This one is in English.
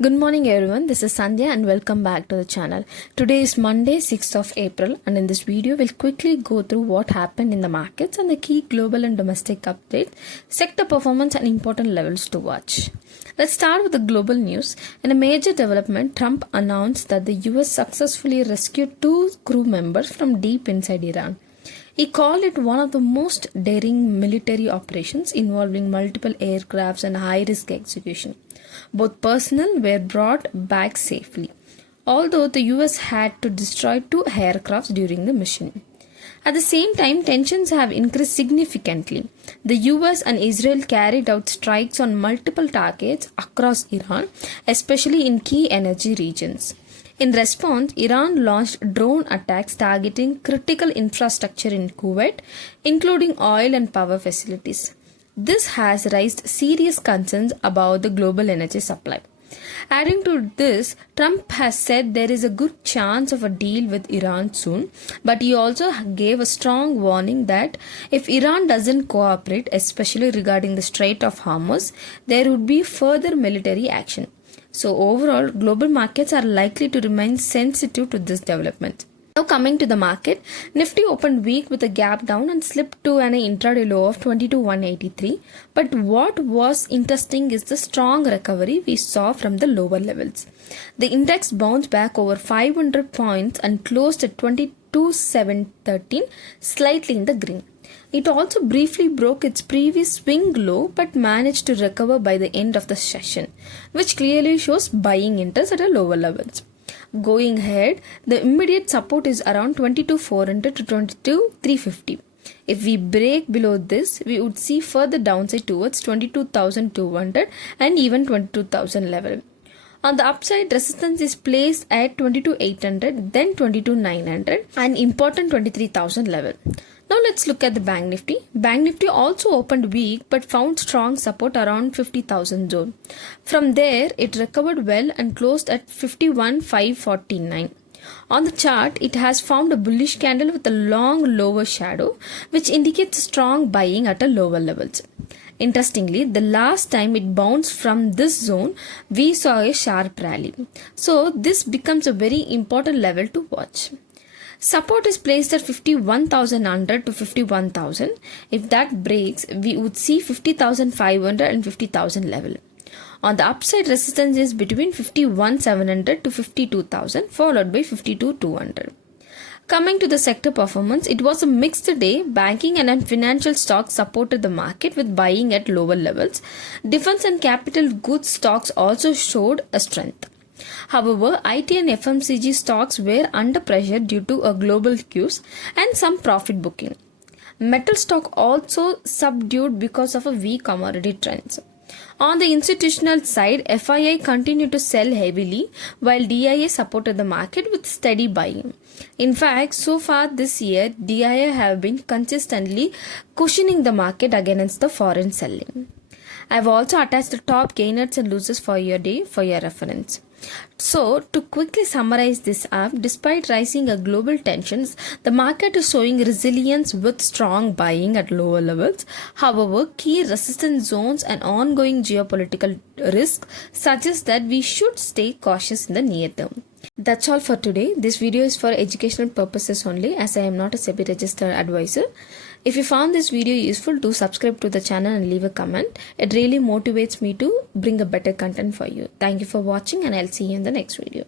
Good morning everyone, this is Sandhya and welcome back to the channel. Today is Monday 6th of April and in this video we'll quickly go through what happened in the markets and the key global and domestic updates, sector performance and important levels to watch. Let's start with the global news. In a major development, Trump announced that the US successfully rescued 2 crew members from deep inside Iran. He called it one of the most daring military operations involving multiple aircrafts and high-risk execution. Both personnel were brought back safely, although the US had to destroy 2 aircrafts during the mission. At the same time, tensions have increased significantly. The US and Israel carried out strikes on multiple targets across Iran, especially in key energy regions. In response, Iran launched drone attacks targeting critical infrastructure in Kuwait, including oil and power facilities. This has raised serious concerns about the global energy supply. Adding to this, Trump has said there is a good chance of a deal with Iran soon, but he also gave a strong warning that if Iran doesn't cooperate, especially regarding the Strait of Hormuz, there would be further military action. So overall, global markets are likely to remain sensitive to this development. Now coming to the market, Nifty opened weak with a gap down and slipped to an intraday low of 22,183. But what was interesting is the strong recovery we saw from the lower levels. The index bounced back over 500 points and closed at 22,713, slightly in the green. It also briefly broke its previous swing low but managed to recover by the end of the session, which clearly shows buying interest at a lower levels. Going ahead, the immediate support is around 22,400 to 22,350. If we break below this, we would see further downside towards 22,200 and even 22,000 level. On the upside, resistance is placed at 22,800, then 22,900 and important 23,000 level. Now let's look at the Bank Nifty. Bank Nifty also opened weak but found strong support around 50,000 zone. From there, it recovered well and closed at 51,549. On the chart, it has found a bullish candle with a long lower shadow, which indicates strong buying at a lower levels. Interestingly, the last time it bounced from this zone, we saw a sharp rally. So this becomes a very important level to watch. Support is placed at 51,100 to 51,000. If that breaks, we would see 50,500 and 50,000 level. On the upside, resistance is between 51,700 to 52,000, followed by 52,200. Coming to the sector performance, it was a mixed day. Banking and financial stocks supported the market with buying at lower levels. Defense and capital goods stocks also showed a strength. However, IT and FMCG stocks were under pressure due to a global cues and some profit booking. Metal stock also subdued because of a weak commodity trends. On the institutional side, FII continued to sell heavily while DIA supported the market with steady buying. In fact, so far this year, DIA have been consistently cushioning the market against the foreign selling. I have also attached the top gainers and losers for your day for your reference. So, to quickly summarize this up, despite rising global tensions, the market is showing resilience with strong buying at lower levels. However, key resistance zones and ongoing geopolitical risk suggest that we should stay cautious in the near term. That's all for today. This video is for educational purposes only, as I am not a SEBI registered advisor. If you found this video useful, do subscribe to the channel and leave a comment. It really motivates me to bring a better content for you. Thank you for watching and I'll see you in the next video.